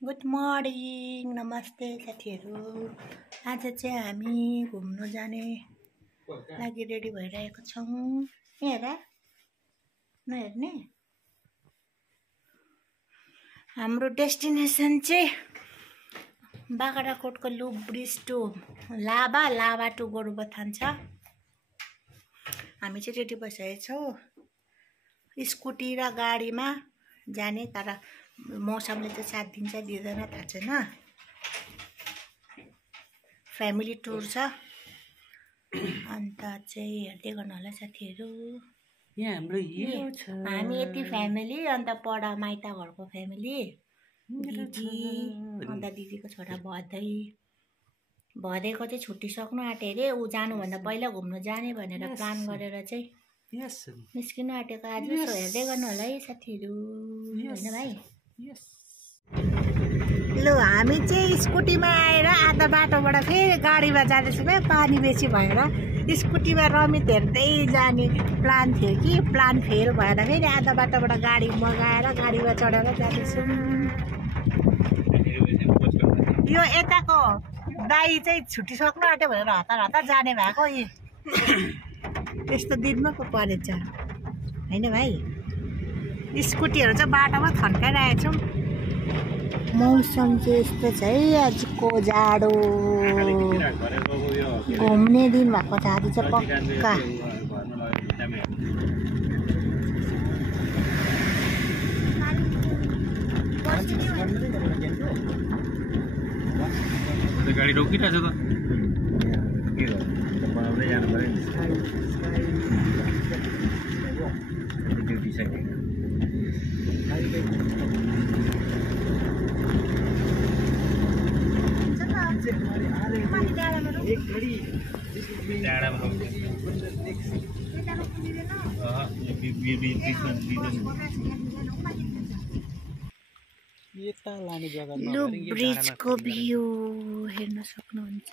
Good morning नमस्ते साथीहरू। आज चाहिँ हामी घुम्न जाने लागि रेडी भइरहेको छौँ। हेर नहेर्ने हाम्रो डेस्टिनेसन चाहिँ बाग्राकोटको loop bridge to Lava to Gorubathan छ। हामी चाहिँ रेडी भइसकेको छौँ स्कुटी र गाडीमा जाने, तर मौसमले चाहिँ साथ दिन्छ दिँदैन थाहा छैन। फ्यामिली टुर छ अन्त चाहिँ हेर्दै गर्नु होला साथीहरू। यहाँ हाम्रो यो छ, हामी यति फ्यामिली, अन्त पढ माइत घरको फ्यामिली, दिदी अन्त दिदीको छोरा भदैको चाहिँ छुट्टी सक्नु आँट्यो अरे। ऊ जानुभन्दा पहिला घुम्नु जाने भनेर प्लान गरेर चाहिँ निस्किनु आँटेको आज। सो हेर्दै गर्नु होला है साथीहरू, होइन भाइ? लु हामी चाहिँ स्कुटीमा आएर आधा बाटोबाट फेरि गाडीमा जाँदैछौँ क्या। पानी बेसी भएर स्कुटीमा रमित हेर्दै जाने प्लान थियो कि प्लान फेल भएर फेरि आधा बाटोबाट गाडी मगाएर गाडीमा चढेर जाँदैछौँ। यो यताको दाई चाहिँ छुट्टी सक्नु आँट्यो भनेर हतार जाने भएको। यस्तो दिनमा पो परेछ होइन भाइ? स्कुटीहरू चाहिँ बाटोमा थन्काइरहेको छौँ। मौसम चाहिँ यस्तो छ है आजको, जाडो घुम्ने दिन भएको छ आज चाहिँ पक्का। गाडी रोकिरहेछ त बनाउँदै जानु पर्यो नि। ड्युटी छ लुप ब्रिजको भ्यू हेर्न सक्नुहुन्छ।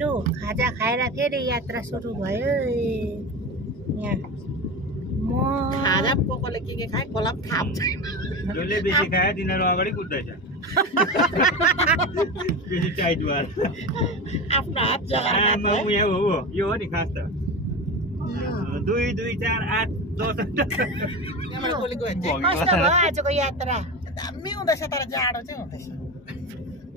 लु खाजा खाएर फेरि यात्रा सुरु भयो। यहाँ म खाजा कोले के खाए कोला थाप छैन। जसले बेसी खायो तिनीहरू अगाडि कुद्दैछ। बेसी टाइट भएर आफ्नो हात जगाएर यहाँ हो यो हो नि खास त। 2 2 4 8 10 यहाँबाट गोली गयो भने कस्तो भयो आजको यात्रा? दामी हुँदैछ, तर जाडो चाहिँ हुँदैछ।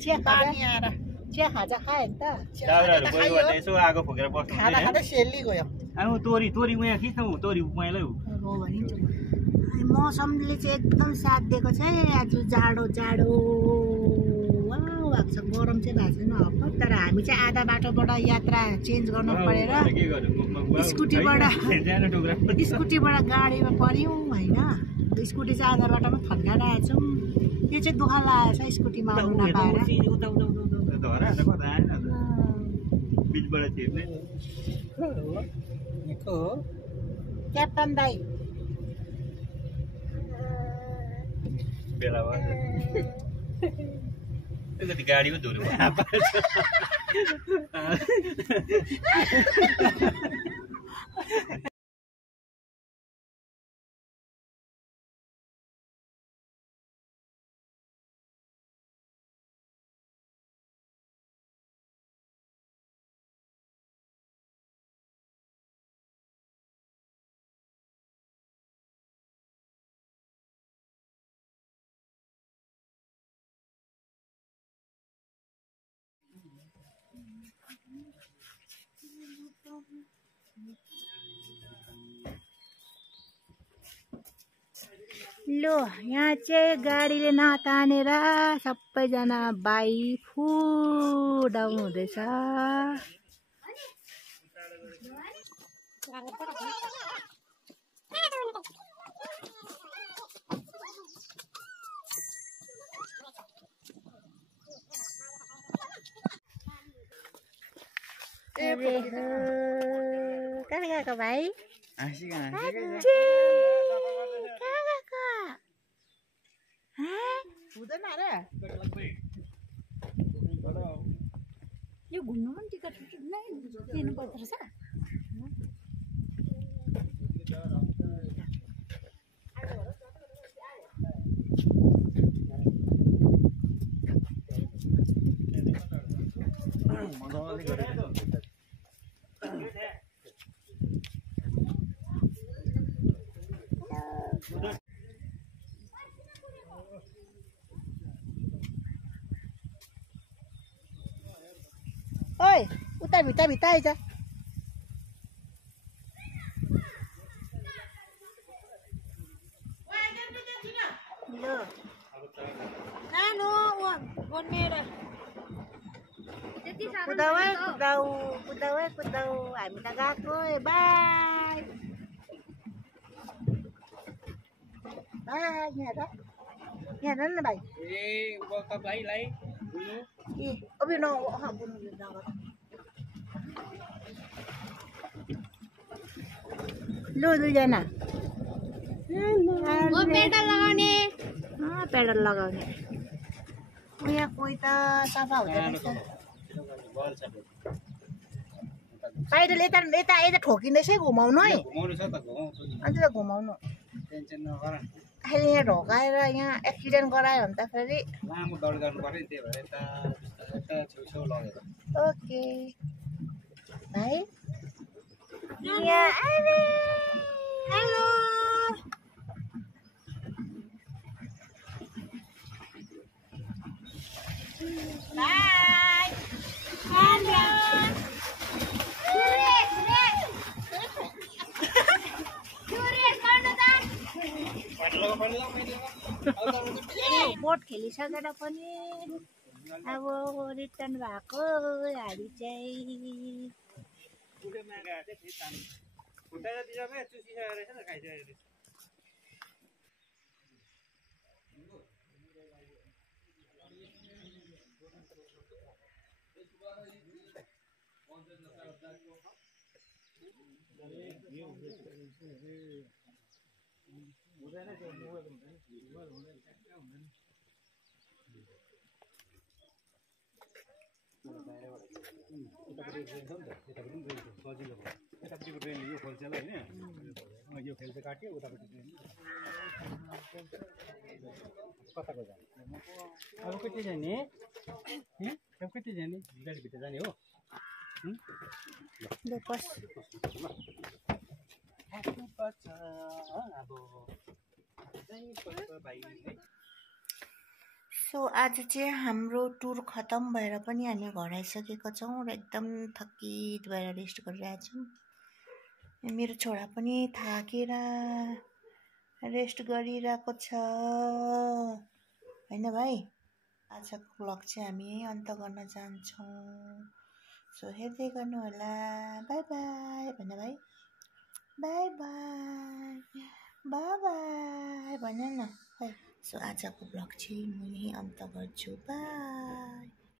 चिया पानी आएर चिया खाजा खायो नि त? दाउराहरू गयो भने यसो आगो फुकेर बस्नु खाँदा खाँदै सेली गयो। अब तोरी यहाँ खिच्नु तोरी मैलै हो। मौसमले चाहिँ एकदम साथ दिएको छ है आज। जाडो भएको छ, गरम चाहिँ भएको छैन अब। तर हामी चाहिँ आधा बाटोबाट यात्रा चेन्ज गर्नु परेर स्कुटीबाट गाडीमा पर्यौँ होइन। स्कुटी चाहिँ आधा बाटोमा थन्काइरहेको छौँ। त्यो चाहिँ दुःख लागेको छ स्कुटीमा आउनु नपाएर। क्याप्टन दाई बेला भयो गाडी पो धुनु लो यहाँ चाहिँ गाडीले नतानेर सबैजना बाई फुडाउनु हुँदैछ। कहाँ गएको भाइ? हुँदैन रे यो घुम्नु पनि टिकट नै दिनुपर्दो रहेछ। ओइ उता भित्ता भित्ता आइज। कुदाउ हामी त गएको। बाई यहाँ न भाइ। अब यो लो दुईजना पेडल लगाउने। यहाँ कोही त सफा हुँदैन। पैदल यता यता यता ठोकिँदैछ घुमाउनु है। अन्त त घुमाउनु अहिले यहाँ ढोकाएर यहाँ एक्सिडेन्ट गरायो भने त फेरि लामो दौड गर्नु पर्यो नि, त्यही भएर यता छेउछेउ लगेर। ओके भाइ यहाँ हेलो बाई हेलो बोट खेलिसकेर पनि अब रिटर्न भएको हामी चाहिँ। यतापट्टिको ट्रेनले यो खोल्छ होइन, यो खेल चाहिँ काट्यो, उतापट्टि ट्रेन कताको जाने? अब कति जाने? अब कति जाने? गाडीभित्र जाने हो। सो आज चाहिँ हाम्रो टुर खतम भएर पनि हामी घर आइसकेका छौँ र एकदम थकित भएर रेस्ट गरिरहेछौँ। मेरो छोरा पनि थाकेर रेस्ट गरिरहेको छ होइन भाइ। आजको भ्लग चाहिँ हामी यहीँ अन्त गर्न जान्छौँ। सो हेर्दै गर्नु होला। बाई बाई भन भाइ। बाई बाई बाई बाई भन न। सो आजको भ्लग चाहिँ म यहीँ अन्त गर्छु। बाई।